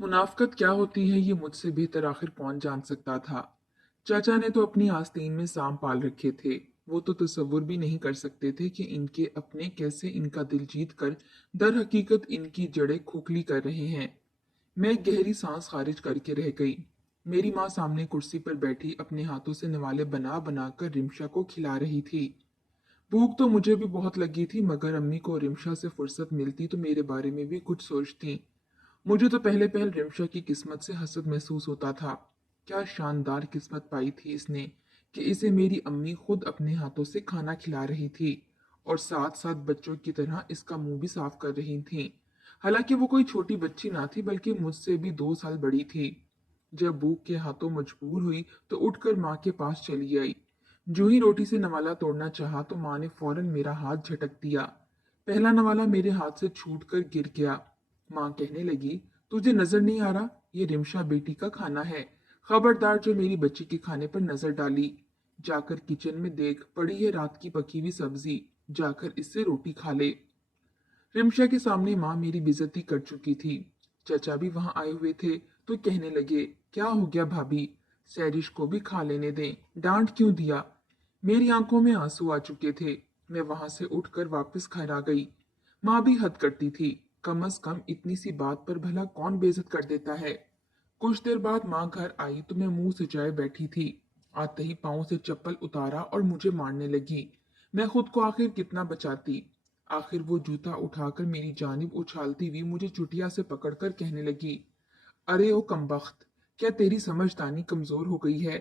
मुनाफ़क़त क्या होती है ये मुझसे बेहतर आखिर कौन जान सकता था। चाचा ने तो अपनी आस्तीन में सांप पाल रखे थे। वो तो तसव्वुर भी नहीं कर सकते थे कि इनके अपने कैसे इनका दिल जीत कर दर हकीकत इनकी जड़ें खोखली कर रहे हैं। मैं एक गहरी सांस खारिज करके रह गई। मेरी माँ सामने कुर्सी पर बैठी अपने हाथों से निवाले बना बना कर रिमशा को खिला रही थी। भूख तो मुझे भी बहुत लगी थी, मगर अम्मी को रिमशा से फुर्सत मिलती तो मेरे बारे में भी कुछ सोचती। मुझे तो पहले पहल रिमशा की किस्मत से हसद महसूस होता था। क्या शानदार किस्मत पाई थी इसने कि इसे मेरी अम्मी खुद अपने हाथों से खाना खिला रही थी और साथ साथ बच्चों की तरह इसका मुंह भी साफ कर रही थी। हालांकि वो कोई छोटी बच्ची ना थी, बल्कि मुझसे भी 2 साल बड़ी थी। जब भूख के हाथों मजबूर हुई तो उठकर माँ के पास चली आई। जो ही रोटी से नवाला तोड़ना चाहा तो माँ ने फौरन मेरा हाथ झटक दिया। पहला नवाला मेरे हाथ से छूटकर गिर गया। माँ कहने लगी, तुझे नजर नहीं आ रहा? ये रिमशा बेटी का खाना है। खबरदार जो मेरी बच्ची के खाने पर नजर डाली। जाकर किचन में देख, पड़ी है रात की पकी हुई सब्जी। जाकर इससे रोटी खा ले। रिमशा के सामने माँ मेरी बेइज्जती कर चुकी थी। चचा भी वहां आए हुए थे तो कहने लगे, क्या हो गया भाभी? सैरिश को भी खा लेने दें, डांट क्यों दिया? मेरी आंखों में आंसू आ चुके थे। मैं वहां से उठकर वापस घर आ गई। माँ भी हद करती थी। कम से कम इतनी सी बात पर भला कौन बेइज्जत कर देता है। कुछ देर बाद माँ घर आई तो मैं मुंह सिजाए बैठी थी। आते ही पाँव से चप्पल उतारा और मुझे मारने लगी। मैं खुद को आखिर कितना बचाती। आखिर वो जूता उठाकर मेरी जानिब उछालती हुई मुझे चुटिया से पकड़कर कहने लगी, अरे ओ कमबख्त, क्या तेरी समझदारी कमजोर हो गई है?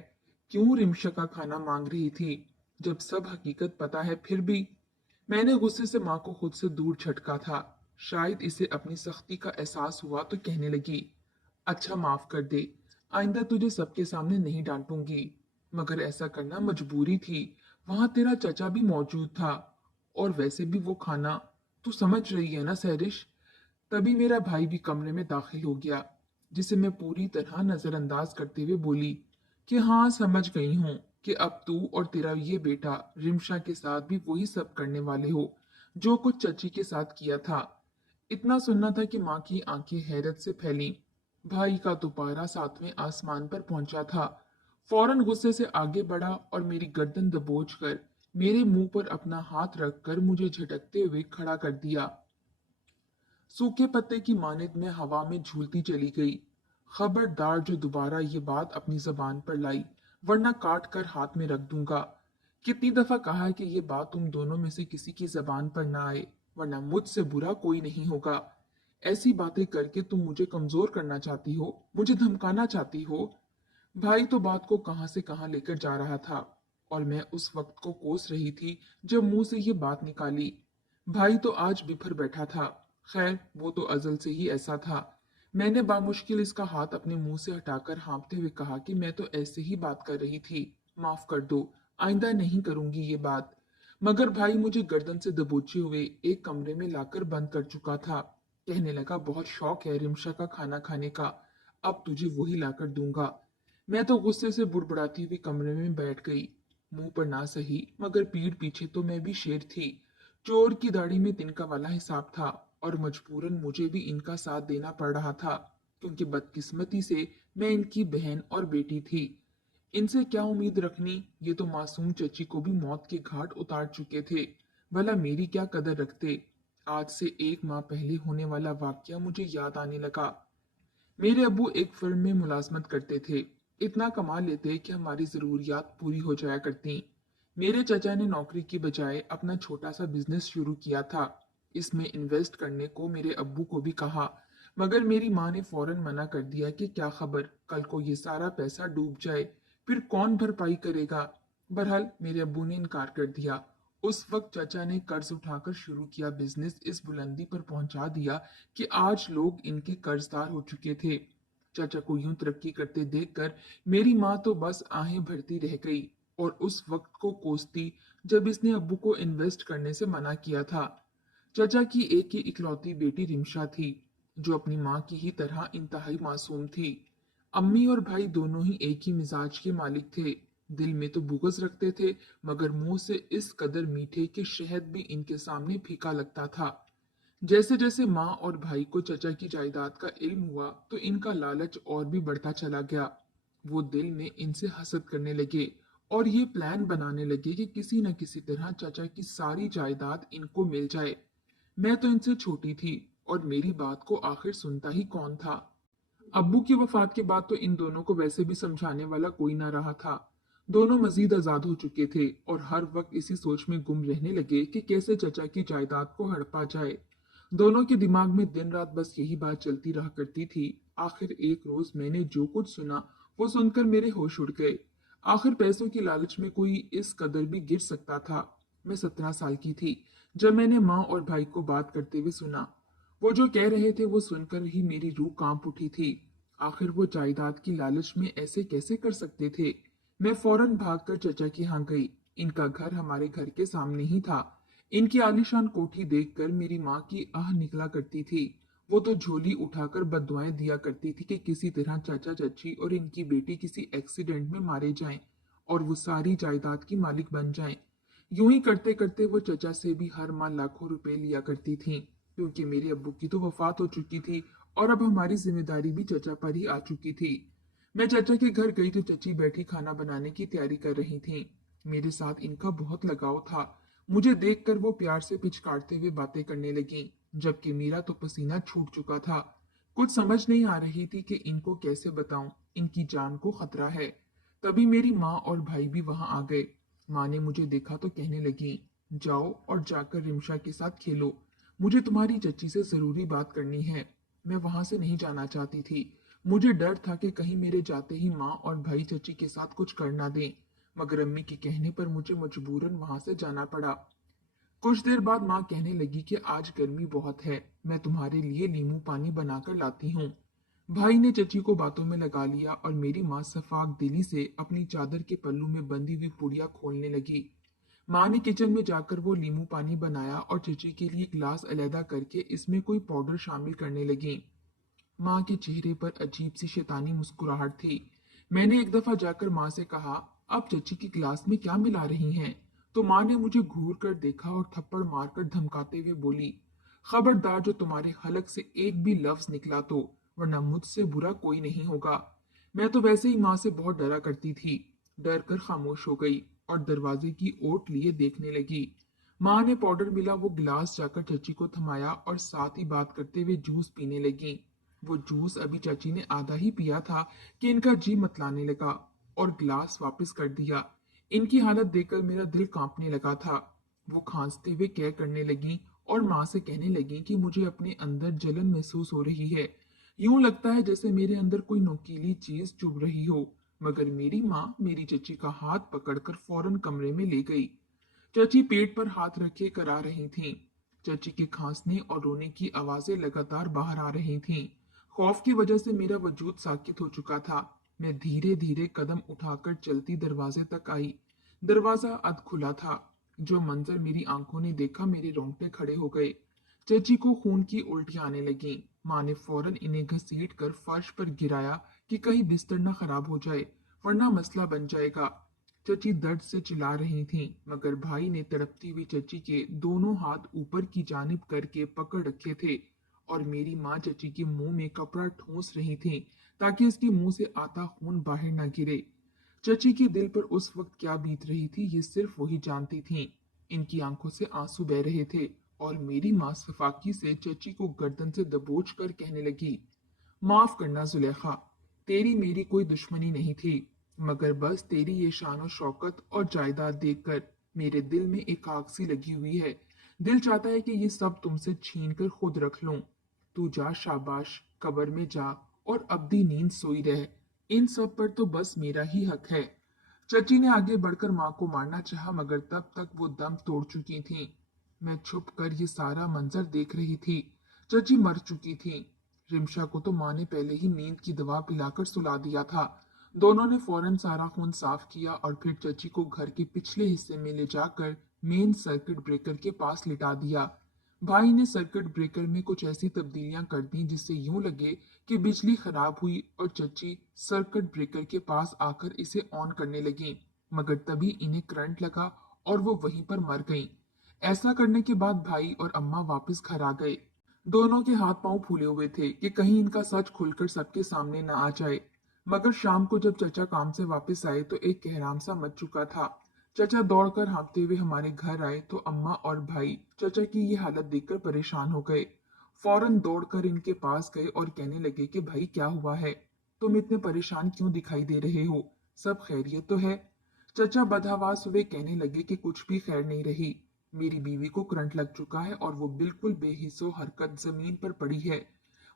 क्यों रिमशा का खाना मांग रही थी जब सब हकीकत पता है फिर भी? मैंने गुस्से से माँ को खुद से दूर झटका था। शायद इसे अपनी सख्ती का एहसास हुआ तो कहने लगी, अच्छा माफ कर दे, आइंदा तुझे सबके सामने नहीं डांटूंगी। मगर ऐसा करना मजबूरी थी। वहां तेरा चचा भी मौजूद था। और वैसे भी वो खाना, तू समझ रही है ना सैरिश? तभी मेरा भाई भी कमरे में दाखिल हो गया, जिसे मैं पूरी तरह नजरअंदाज करते हुए बोली कि हाँ, समझ गई हूँ कि अब तू और तेरा ये बेटा रिमशा के साथ भी वही सब करने वाले हो जो कुछ चची के साथ किया था। इतना सुनना था कि माँ की आंखें हैरत से फैली। भाई का दोबारा 7वें आसमान पर पहुंचा था। फौरन गुस्से से आगे बढ़ा और मेरी गर्दन दबोच कर मेरे मुंह पर अपना हाथ रखकर मुझे झटकते हुए खड़ा कर दिया। सूखे पत्ते की मानिंद में हवा में झूलती चली गई। खबरदार जो दोबारा ये बात अपनी जबान पर लाई, वरना काट कर हाथ में रख दूंगा। कितनी दफा कहा है कि ये बात तुम दोनों में से किसी की जबान पर ना आए, वरना मुझसे बुरा कोई नहीं होगा। ऐसी बातें करके तुम मुझे कमजोर करना चाहती हो, मुझे धमकाना चाहती हो। भाई तो बात को कहां से कहां लेकर जा रहा था और मैं उस वक्त को कोस रही थी जब मुंह से ये बात निकाली। भाई तो आज बिफर बैठा था। खैर, वो तो अजल से ही ऐसा था। मैंने बामुश्किल इसका हाथ अपने मुंह से हटाकर हाँफते हुए कहा कि मैं तो ऐसे ही बात कर रही थी, माफ कर दो, आइंदा नहीं करूंगी ये बात। मगर भाई मुझे गर्दन से दबोचे हुए एक कमरे में लाकर बंद कर चुका था। कहने लगा, बहुत शौक है रिमशा का खाना खाने का, अब तुझे वही लाकर दूंगा। मैं तो गुस्से से बुड़बुड़ाती हुई कमरे में बैठ गई। मुंह पर ना सही, मगर पीठ पीछे तो मैं भी शेर थी। चोर की दाढ़ी में तिनका वाला हिसाब था और मजबूरन मुझे भी इनका साथ देना पड़ रहा था, क्योंकि बदकिस्मती से मैं इनकी बहन और बेटी थी। इनसे क्या उम्मीद रखनी, ये तो मासूम चची को भी मौत के घाट उतार चुके थे। भला मेरी क्या कदर रखते? आज से 1 माह पहले होने वाला वाकया मुझे याद आने लगा। मेरे अब्बू एक फर्म में मुलाजमत करते थे। इतना कमा लेते कि हमारी जरूरियात पूरी हो जाया करती। मेरे चचा ने नौकरी की बजाय अपना छोटा सा बिजनेस शुरू किया था। इसमें इन्वेस्ट करने को मेरे अब्बू को भी कहा, मगर मेरी माँ ने फौरन मना कर दिया कि क्या खबर कल को ये सारा पैसा डूब जाए, फिर कौन भरपाई करेगा। बहरहाल मेरे अब्बू ने इनकार कर दिया। उस वक्त चाचा ने कर्ज उठाकर शुरू किया बिजनेस इस बुलंदी पर पहुंचा दिया कि आज लोग इनके कर्जदार हो चुके थे। चाचा को यूं तरक्की करते देखकर मेरी माँ तो बस आहें भरती रह गई और उस वक्त को कोसती जब इसने अब्बू को इन्वेस्ट करने से मना किया था। चाचा की एक ही इकलौती बेटी रिमशा थी, जो अपनी माँ की ही तरह इंतहाई मासूम थी। अम्मी और भाई दोनों ही एक ही मिजाज के मालिक थे। दिल में तो बुग़्ज़ रखते थे, मगर मुंह से इस कदर मीठे कि शहद भी इनके सामने फीका लगता था। जैसे जैसे माँ और भाई को चचा की जायदाद का इल्म हुआ तो इनका लालच और भी बढ़ता चला गया। वो दिल में इनसे हसद करने लगे और ये प्लान बनाने लगे कि किसी न किसी तरह चचा की सारी जायदाद इनको मिल जाए। मैं तो इनसे छोटी थी और मेरी बात को आखिर सुनता ही कौन था। अब्बू की वफात के बाद तो इन दोनों को वैसे भी समझाने वाला कोई ना रहा था। दोनों मजीद आजाद हो चुके थे और हर वक्त इसी सोच में गुम रहने लगे कि कैसे चचा की जायदाद को हड़पा जाए। दोनों के दिमाग में दिन रात बस यही बात चलती रहा करती थी। आखिर एक रोज मैंने जो कुछ सुना वो सुनकर मेरे होश उड़ गए। आखिर पैसों की लालच में कोई इस कदर भी गिर सकता था। मैं 17 साल की थी जब मैंने माँ और भाई को बात करते हुए सुना। वो जो कह रहे थे वो सुनकर ही मेरी रूह कांप उठी थी। आखिर वो जायदाद की लालच में ऐसे कैसे कर सकते थे। मैं फौरन भागकर चचा के यहाँ गई। इनका घर हमारे घर के सामने ही था। इनकी आलीशान कोठी देखकर मेरी माँ की आह निकला करती थी। वो तो झोली उठाकर बद्दुआएं दिया करती थी कि किसी तरह चाचा चाची और इनकी बेटी किसी एक्सीडेंट में मारे जाएं और वो सारी जायदाद की मालिक बन जाएं। यूं ही करते करते वो चचा से भी हर माह लाखों रुपए लिया करती थी, क्योंकि मेरे अब्बू की तो वफात हो चुकी थी और अब हमारी जिम्मेदारी भी चचा पर ही आ चुकी थी। मैं चचा के घर गई तो चची बैठी खाना बनाने की तैयारी कर रही थी। मेरे साथ इनका बहुत लगाव था। मुझे देखकर वो प्यार से पिचकारते हुए बातें करने लगी, जबकि मेरा तो पसीना छूट चुका था। कुछ समझ नहीं आ रही थी कि इनको कैसे बताऊं, इनकी जान को खतरा है। तभी मेरी माँ और भाई भी वहां आ गए। माँ ने मुझे देखा तो कहने लगी, जाओ और जाकर रिमशा के साथ खेलो। मुझे तुम्हारी चच्ची से जरूरी बात करनी है। मैं वहां से नहीं जाना चाहती थी। मुझे डर था कि कहीं मेरे जाते ही माँ और भाई चच्ची के साथ कुछ कर ना दें, मगर अम्मी के कहने पर मुझे मजबूरन वहां से जाना पड़ा। कुछ देर बाद माँ कहने लगी कि आज गर्मी बहुत है, मैं तुम्हारे लिए नींबू पानी बनाकर लाती हूँ। भाई ने चची को बातों में लगा लिया और मेरी माँ सफाक दिली से अपनी चादर के पल्लू में बंधी हुई पुड़िया खोलने लगी। माँ ने किचन में जाकर वो नींबू पानी बनाया और चची के लिए गिलास अलहदा करके इसमें कोई पाउडर शामिल करने लगी। माँ के चेहरे पर अजीब सी शैतानी मुस्कुराहट थी। मैंने एक दफा जाकर माँ से कहा, आप चची की गिलास में क्या मिला रही हैं? तो माँ ने मुझे घूर कर देखा और थप्पड़ मारकर धमकाते हुए बोली, खबरदार जो तुम्हारे हलक से एक भी लफ्ज निकला तो, वरना मुझसे बुरा कोई नहीं होगा। मैं तो वैसे ही माँ से बहुत डरा करती थी। डर कर खामोश हो गई और दरवाजे की ओट लिए देखने लगी। माँ ने पाउडर मिला वो गिलास जाकर चची को थमाया और साथ ही बात करते हुए जूस पीने लगी। वो जूस अभी चाची ने आधा ही पिया था कि इनका जी मतलाने लगा और गिलास वापस कर दिया। इनकी हालत देखकर मेरा दिल कांपने लगा था। वो खांसते हुए कह करने लगी और माँ से कहने लगी कि मुझे अपने अंदर जलन महसूस हो रही है। यूं लगता है जैसे मेरे अंदर कोई नुकीली चीज चुभ रही हो। मगर मेरी माँ मेरी चची का हाथ पकड़कर फौरन कमरे में ले गई। चची पेट पर हाथ रखे करा रही थीं। चची के खांसने और रोने की आवाजें लगातार बाहर आ रही थीं। खौफ की वजह से मेरा वजूद साकित हो चुका था। मैं धीरे धीरे कदम उठाकर चलती दरवाजे तक आई। दरवाजा अध खुला था। जो मंजर मेरी आंखों ने देखा, मेरे रोंगटे खड़े हो गए। चची को खून की उल्टी आने लगी। माँ ने फौरन इन्हें घसीट कर फर्श पर गिराया कि कहीं बिस्तर न खराब हो जाए, वरना मसला बन जाएगा। चची दर्द से चिल्ला रही थीं, मगर भाई ने तड़पती हुई चची के दोनों हाथ ऊपर की जानिब करके पकड़ रखे थे और मेरी माँ चची के मुंह में कपड़ा ठूंस रही थी ताकि उसके मुंह से आता खून बाहर न गिरे। चची के दिल पर उस वक्त क्या बीत रही थी ये सिर्फ वही जानती थीं। इनकी आंखों से आंसू बह रहे थे और मेरी माँ सफाकी से चची को गर्दन से दबोच कर कहने लगी, माफ करना जुलेखा, तेरी मेरी कोई दुश्मनी नहीं थी, मगर बस तेरी ये शान और शौकत और जायदाद देखकर मेरे दिल में एक आग सी लगी हुई है। दिल चाहता है कि ये सब तुमसे छीन कर खुद रख लूं। तू जा, शाबाश, कब्र में जा और अब्दी नींद सोई रह। इन सब पर तो बस मेरा ही हक है। चची ने आगे बढ़कर माँ को मारना चाहा, मगर तब तक वो दम तोड़ चुकी थीं। मैं छुप कर ये सारा मंजर देख रही थी। चची मर चुकी थी। रिमशा को तो माँ ने पहले ही नींद की दवा पिलाकर सुला दिया था। दोनों ने फौरन सारा खून साफ किया और फिर चची को घर के पिछले हिस्से में ले जाकर मेन सर्किट ब्रेकर के पास लिटा दिया। भाई ने सर्किट ब्रेकर में कुछ ऐसी तब्दीलियां कर दी जिससे यूं लगे कि बिजली खराब हुई और चची सर्किट ब्रेकर के पास आकर इसे ऑन करने लगी, मगर तभी इन्हें करंट लगा और वो वहीं पर मर गईं। ऐसा करने के बाद भाई और अम्मा वापस घर आ गए। दोनों के हाथ पांव फूले हुए थे कि कहीं इनका सच खुलकर सबके सामने न आ जाए। मगर शाम को जब चचा काम से वापस आए तो एक कहराम सा मच चुका था। चचा दौड़कर हाँफते हुए हमारे घर आए तो अम्मा और भाई चचा की ये हालत देखकर परेशान हो गए। फौरन दौड़कर इनके पास गए और कहने लगे कि भाई क्या हुआ है, तुम इतने परेशान क्यों दिखाई दे रहे हो, सब खैरियत तो है। चचा बदहवास हुए कहने लगे कि कुछ भी खैर नहीं रही। मेरी बीवी को करंट लग चुका है और वो बिल्कुल बेहिस्सो हरकत जमीन पर पड़ी है।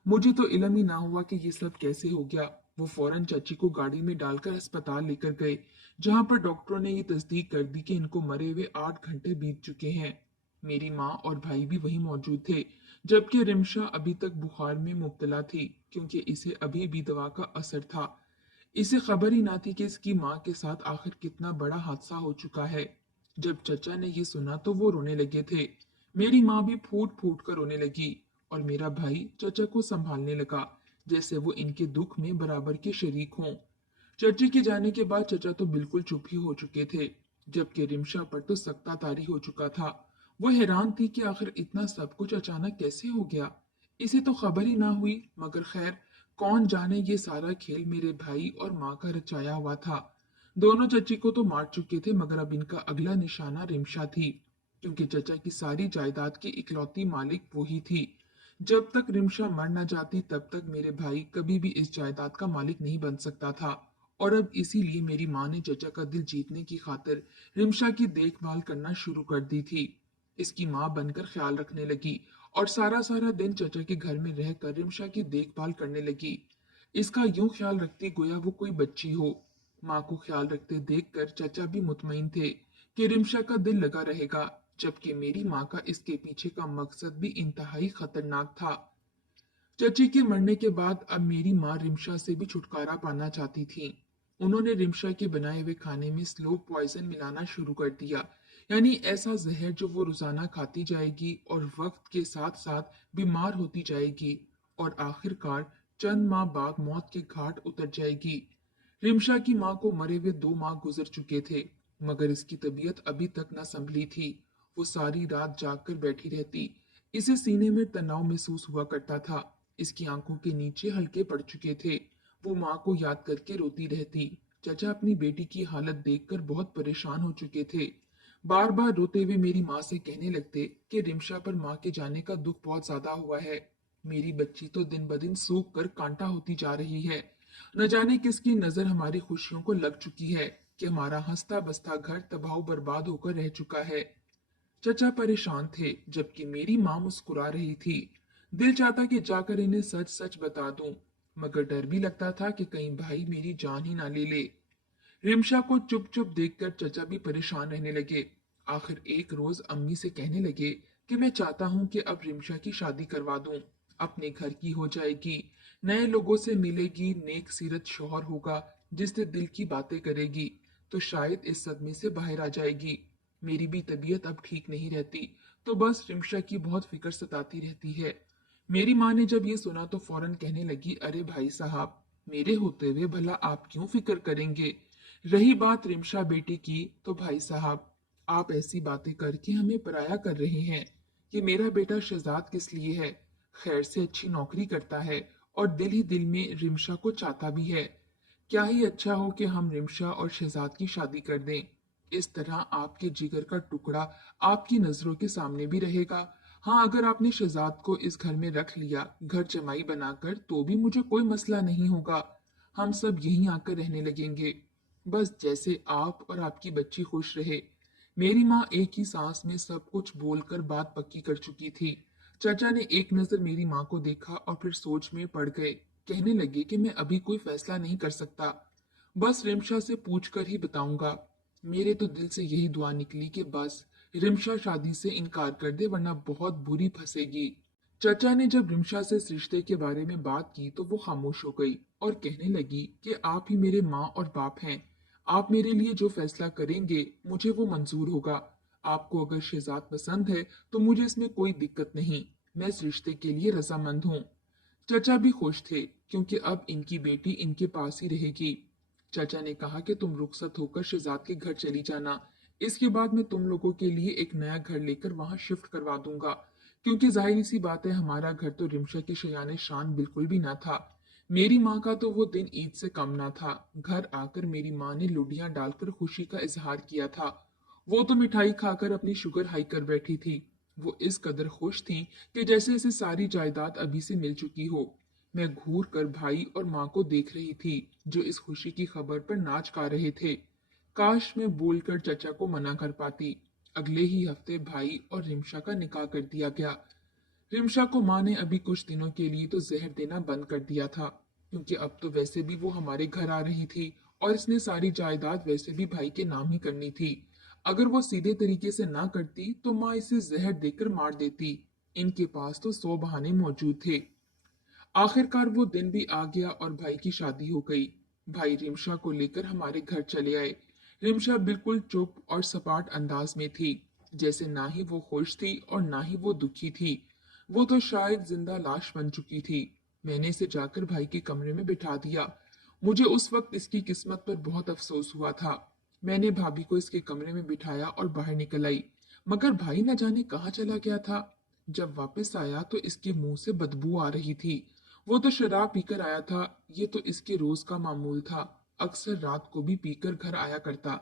मुझे तो इल्म ही ना हुआ कि ये सब कैसे हो गया। वो फौरन चाची को गाड़ी में डालकर अस्पताल लेकर गए, जहां पर डॉक्टरों ने ये तस्दीक कर दी कि इनको मरे हुए 8 घंटे बीत चुके हैं। मेरी माँ और भाई भी वहीं मौजूद थे, जबकि रिमशा अभी तक बुखार में मुब्तला थी, क्योंकि इसे अभी भी दवा का असर था। इसे खबर ही ना थी कि इसकी माँ के साथ आखिर कितना बड़ा हादसा हो चुका है। जब चचा ने ये सुना तो वो रोने लगे थे। मेरी माँ भी फूट फूट कर रोने लगी और मेरा भाई चचा को संभालने लगा, जैसे वो इनके दुख में बराबर के शरीक हों। चर्चे के जाने के बाद चचा तो बिल्कुल चुप ही हो चुके थे, जबकि रिमशा पर तो सख्ता तारी हो चुका था। वो हैरान थी कि आखिर इतना सब कुछ अचानक कैसे हो गया। इसे तो खबर ही ना हुई, मगर खैर, कौन जाने ये सारा खेल मेरे भाई और माँ का रचाया हुआ था। दोनों चची को तो मार चुके थे, मगर अब इनका अगला निशाना रिमशा थी, क्योंकि चचा की सारी जायदाद की इकलौती मालिक वो ही थी। जब तक रिमशा मर न जाती तब तक मेरे भाई कभी भी इस जायदाद का मालिक नहीं बन सकता था। और अब इसीलिए मेरी माँ ने चचा का दिल जीतने की खातिर रिमशा की देखभाल करना शुरू कर दी थी। इसकी माँ बनकर ख्याल रखने लगी और सारा सारा दिन चचा के घर में रहकर रिमशा की देखभाल करने लगी। इसका यूं ख्याल रखती गोया वो कोई बच्ची हो। माँ को ख्याल रखते देखकर चचा भी मुतमईन थे कि रिमशा का दिल लगा रहेगा, जबकि मेरी माँ का इसके पीछे का मकसद भी इंतहाई खतरनाक था। चची के मरने के बाद अब मेरी माँ रिमशा से भी छुटकारा पाना चाहती थी। उन्होंने रिमशा के बनाए हुए खाने में स्लो पॉइजन मिलाना शुरू कर दिया, यानी ऐसा जहर जो वो रोजाना खाती जाएगी और वक्त के साथ साथ बीमार होती जाएगी और आखिरकार चंद माह बाद मौत के घाट उतर जाएगी। रिमशा की माँ को मरे हुए 2 माह गुजर चुके थे, मगर इसकी तबीयत अभी तक न संभली थी। वो सारी रात जाग कर बैठी रहती। इसे सीने में तनाव महसूस हुआ करता था। इसकी आंखों के नीचे हल्के पड़ चुके थे। वो माँ को याद करके रोती रहती। चचा अपनी बेटी की हालत देखकर बहुत परेशान हो चुके थे। बार बार रोते हुए मेरी माँ से कहने लगते कि रिमशा पर माँ के जाने का दुख बहुत ज्यादा हुआ है। मेरी बच्ची तो दिन ब दिन सूख कर कांटा होती जा रही है। न जाने किसकी नजर हमारी खुशियों को लग चुकी है कि हमारा हंसता बसता घर तबाह बर्बाद होकर रह चुका है। चचा परेशान थे, जबकि मेरी माँ मुस्कुरा रही थी। दिल चाहता कि जाकर इन्हें सच सच बता दूं, मगर डर भी लगता था कि कहीं भाई मेरी जान ही ना ले ले। रिमशा को चुप चुप देखकर चचा भी परेशान रहने लगे। आखिर एक रोज अम्मी से कहने लगे कि मैं चाहता हूं कि अब रिमशा की शादी करवा दूं। अपने घर की हो जाएगी, नए लोगों से मिलेगी, नेक सीरत शौहर होगा जिससे दिल की बातें करेगी, तो शायद इस सदमे से बाहर आ जाएगी। मेरी भी तबीयत अब ठीक नहीं रहती, तो बस रिमशा की बहुत फिक्र सताती रहती है। मेरी माँ ने जब ये सुना तो फौरन कहने लगी, अरे भाई साहब, मेरे होते हुए भला आप क्यों फिक्र करेंगे। रही बात रिमशा बेटी की, तो भाई साहब, आप ऐसी बातें करके हमें पराया कर रहे हैं कि मेरा बेटा शहजाद किस लिए है, खैर से अच्छी नौकरी करता है और दिल ही दिल में रिमशा को चाहता भी है। क्या ही अच्छा हो कि हम रिमशा और शहजाद की शादी कर दें। इस तरह आपके जिगर का टुकड़ा आपकी नजरों के सामने भी रहेगा। हाँ, अगर आपने शहजाद को इस घर में रख लिया घर जमाई बनाकर, तो भी मुझे कोई मसला नहीं होगा। हम सब यहीं आकर रहने लगेंगे, बस जैसे आप और आपकी बच्ची खुश रहे। मेरी माँ एक ही सांस में सब कुछ बोलकर बात पक्की कर चुकी थी। चाचा ने एक नजर मेरी माँ को देखा और फिर सोच में पड़ गए। कहने लगे कि मैं अभी कोई फैसला नहीं कर सकता, बस रिमशा से पूछकर ही बताऊंगा। मेरे तो दिल से यही दुआ निकली कि बस रिमशा शादी से इनकार कर दे, वरना बहुत बुरी फंसेगी। चचा ने जब रिमशा से इस रिश्ते के बारे में बात की तो वो खामोश हो गई और कहने लगी कि आप ही मेरे माँ और बाप हैं। आप मेरे लिए जो फैसला करेंगे मुझे वो मंजूर होगा। आपको अगर शहजाद पसंद है तो मुझे इसमें कोई दिक्कत नहीं, मैं इस रिश्ते के लिए रजामंद हूँ। चचा भी खुश थे, क्योंकि अब इनकी बेटी इनके पास ही रहेगी। चाचा ने कहा कि तुम रुखसत होकर शहजाद के घर चली जाना, इसके बाद मैं तुम लोगों के लिए एक नया घर लेकर वहां शिफ्ट करवा दूंगा। क्योंकि जाहिर सी बात है हमारा घर तो रिमशा की शयान शान बिल्कुल भी ना था। मेरी माँ का तो वो दिन ईद से कम ना था। घर आकर मेरी माँ ने लुढ़ियां डालकर खुशी का इजहार किया था। वो तो मिठाई खाकर अपनी शुगर हाई कर बैठी थी। वो इस कदर खुश थी कि जैसे इसे सारी जायदाद अभी से मिल चुकी हो। मैं घूर कर भाई और माँ को देख रही थी, जो इस खुशी की खबर पर नाच गा रहे थे। काश मैं बोलकर चचा को मना कर पाती। अगले ही हफ्ते भाई और रिमशा का निकाह कर दिया गया। रिमशा को माँ ने अभी कुछ दिनों के लिए तो जहर देना बंद कर दिया था, क्योंकि अब तो वैसे भी वो हमारे घर आ रही थी और इसने सारी जायदाद वैसे भी भाई के नाम ही करनी थी। अगर वो सीधे तरीके से ना करती तो माँ इसे जहर देकर मार देती। इनके पास तो 100 बहाने मौजूद थे। आखिरकार वो दिन भी आ गया और भाई की शादी हो गई। भाई रिमशा को लेकर हमारे घर चले आए। रिमशा बिल्कुल चुप और सपाट अंदाज में थी, जैसे ना ही वो खुश थी और ना ही वो दुखी थी। वो तो शायद जिंदा लाश बन चुकी थी। मैंने इसे जाकर भाई के कमरे में बिठा दिया। मुझे उस वक्त इसकी किस्मत पर बहुत अफसोस हुआ था। मैंने भाभी को इसके कमरे में बिठाया और बाहर निकल आई, मगर भाई न जाने कहाँ चला गया था। जब वापस आया तो इसके मुंह से बदबू आ रही थी। वो तो शराब पीकर आया था। ये तो इसके रोज का मामूल था। अक्सर रात को भी पीकर घर आया करता,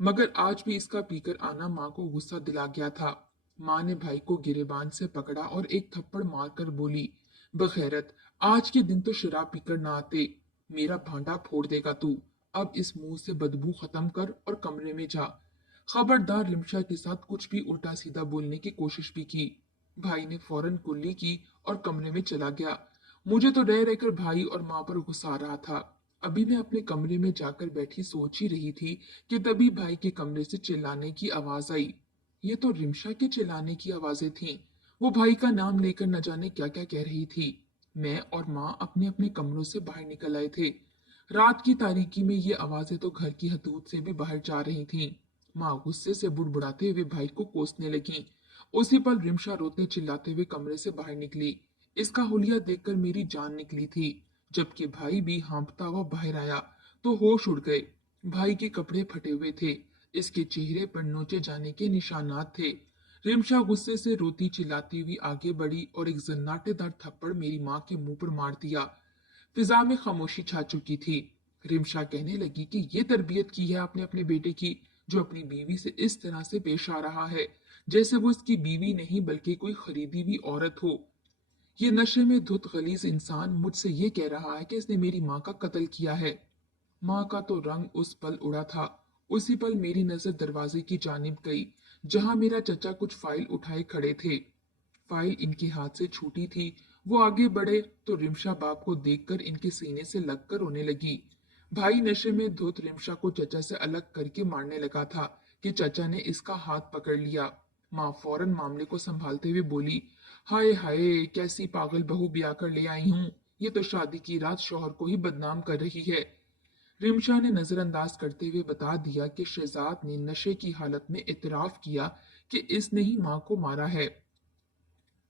मगर आज भी इसका पीकर आना माँ को गुस्सा दिला गया था। माँ ने भाई को गिरेबान से पकड़ा और एक थप्पड़ मारकर बोली, बगैरत, आज के दिन तो शराब पीकर ना आते। मेरा भांडा फोड़ देगा तू। अब इस मुंह से बदबू खत्म कर और कमरे में जा। खबरदार रिमशा के साथ कुछ भी उल्टा सीधा बोलने की कोशिश भी की। भाई ने फौरन कुल्ली की और कमरे में चला गया। मुझे तो रह रहकर भाई और माँ पर गुस्सा आ रहा था। अभी मैं अपने कमरे में जाकर बैठी सोच ही रही थी कि तभी भाई के कमरे से चिल्लाने की आवाज आई। ये तो रिमशा के चिल्लाने की आवाजें थीं। वो भाई का नाम लेकर न जाने क्या क्या कह रही थी। मैं और माँ अपने अपने कमरों से बाहर निकल आए थे। रात की तारीकी में ये आवाजें तो घर की हदूद से भी बाहर जा रही थीं। माँ गुस्से से बुड़बुड़ाते हुए भाई को कोसने लगी। उसी पल रिमशा रोते चिल्लाते हुए कमरे से बाहर निकली। इसका हुलिया देखकर मेरी जान निकली थी। जबकि भाई भी हाँफता हुआ बाहर आया तो होश उड़ गए। भाई के कपड़े फटे हुए थे। इसके चेहरे पर नोचे जाने के निशानात थे। रिमशा गुस्से से रोती चिल्लाती हुई आगे बढ़ी और एक जन्नाटेदार थप्पड़ मेरी माँ के मुंह पर मार दिया। फिजा में खामोशी छा चुकी थी। रिमशा कहने लगी कि ये तरबियत की है आपने अपने बेटे की, जो अपनी बीवी से इस तरह से पेश आ रहा है, जैसे वो इसकी बीवी नहीं बल्कि कोई खरीदी हुई औरत हो। ये नशे में धुत गलीज इंसान मुझसे ये कह रहा है कि इसने मेरी माँ का कत्ल किया है। माँ का तो रंग उस पल उड़ा था। उसी पल मेरी नजर दरवाजे की जानिब गई, जहां मेरा चचा कुछ फाइल उठाए खड़े थे। फाइल इनके हाथ से छूटी थी। वो आगे बढ़े तो रिमशा बाप को देखकर इनके सीने से लगकर रोने लगी। भाई नशे में धुत रिमशा को चचा से अलग करके मारने लगा था कि चचा ने इसका हाथ पकड़ लिया। माँ फौरन मामले को संभालते हुए बोली, हाय हाय, कैसी पागल बहू ब्याह कर ले आई हूँ। ये तो शादी की रात शौहर को ही बदनाम कर रही है। रिमशा ने नजरअंदाज करते हुए बता दिया कि शहजाद ने नशे की हालत में इतराफ किया कि इसने ही माँ को मारा है।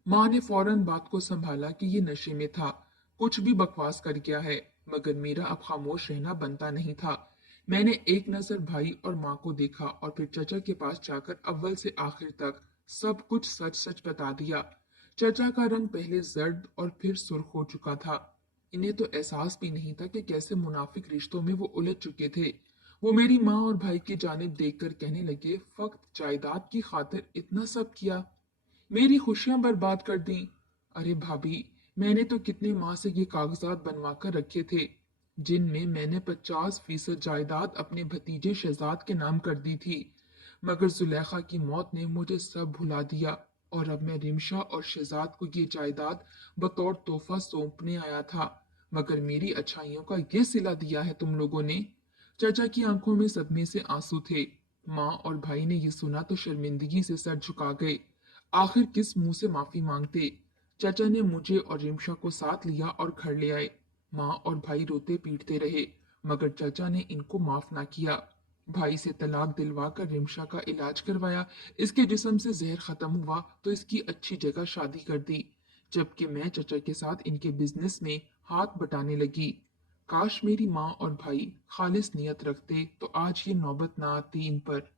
माँ ने फौरन बात को संभाला कि ये नशे में था, कुछ भी बकवास कर गया है, मगर मेरा अब खामोश रहना बनता नहीं था। मैंने एक नजर भाई और माँ को देखा और फिर चचा के पास जाकर अव्वल से आखिर तक सब कुछ सच सच बता दिया। चचा का रंग पहले जर्द और फिर सुर्ख हो चुका था। इन्हें तो एहसास भी नहीं था कि कैसे मुनाफिक रिश्तों में वो उलझ चुके थे। वो मेरी माँ और भाई की जानिब देखकर कहने लगे, फक्त जायदाद की खातिर इतना सब किया, मेरी खुशियां बर्बाद कर दी। अरे भाभी, मैंने तो कितने माह से ये कागजात बनवा कर रखे थे, जिनमें मैंने 50% जायदाद अपने भतीजे शहजाद के नाम कर दी थी। मगर जुलेखा की मौत ने मुझे सब भुला दिया और अब मैं रिमशा और शहजाद को ये जायदाद बतौर तोहफा सौंपने आया था। मगर मेरी अच्छाइयों का ये सिला दिया है तुम लोगों ने। चाचा की आंखों में सदमे से आंसू थे। माँ और भाई ने ये सुना तो शर्मिंदगी से सर झुका गए। आखिर किस मुंह से माफी मांगते। चाचा ने मुझे और रिमशा को साथ लिया और घर ले आए। माँ और भाई रोते पीटते रहे, मगर चाचा ने इनको माफ ना किया। भाई से तलाक दिलवा कर रिमशा का इलाज करवाया। इसके जिस्म से जहर खत्म हुआ तो इसकी अच्छी जगह शादी कर दी, जबकि मैं चचा के साथ इनके बिजनेस में हाथ बटाने लगी। काश मेरी माँ और भाई खालिस नियत रखते तो आज ये नौबत ना आती इन पर।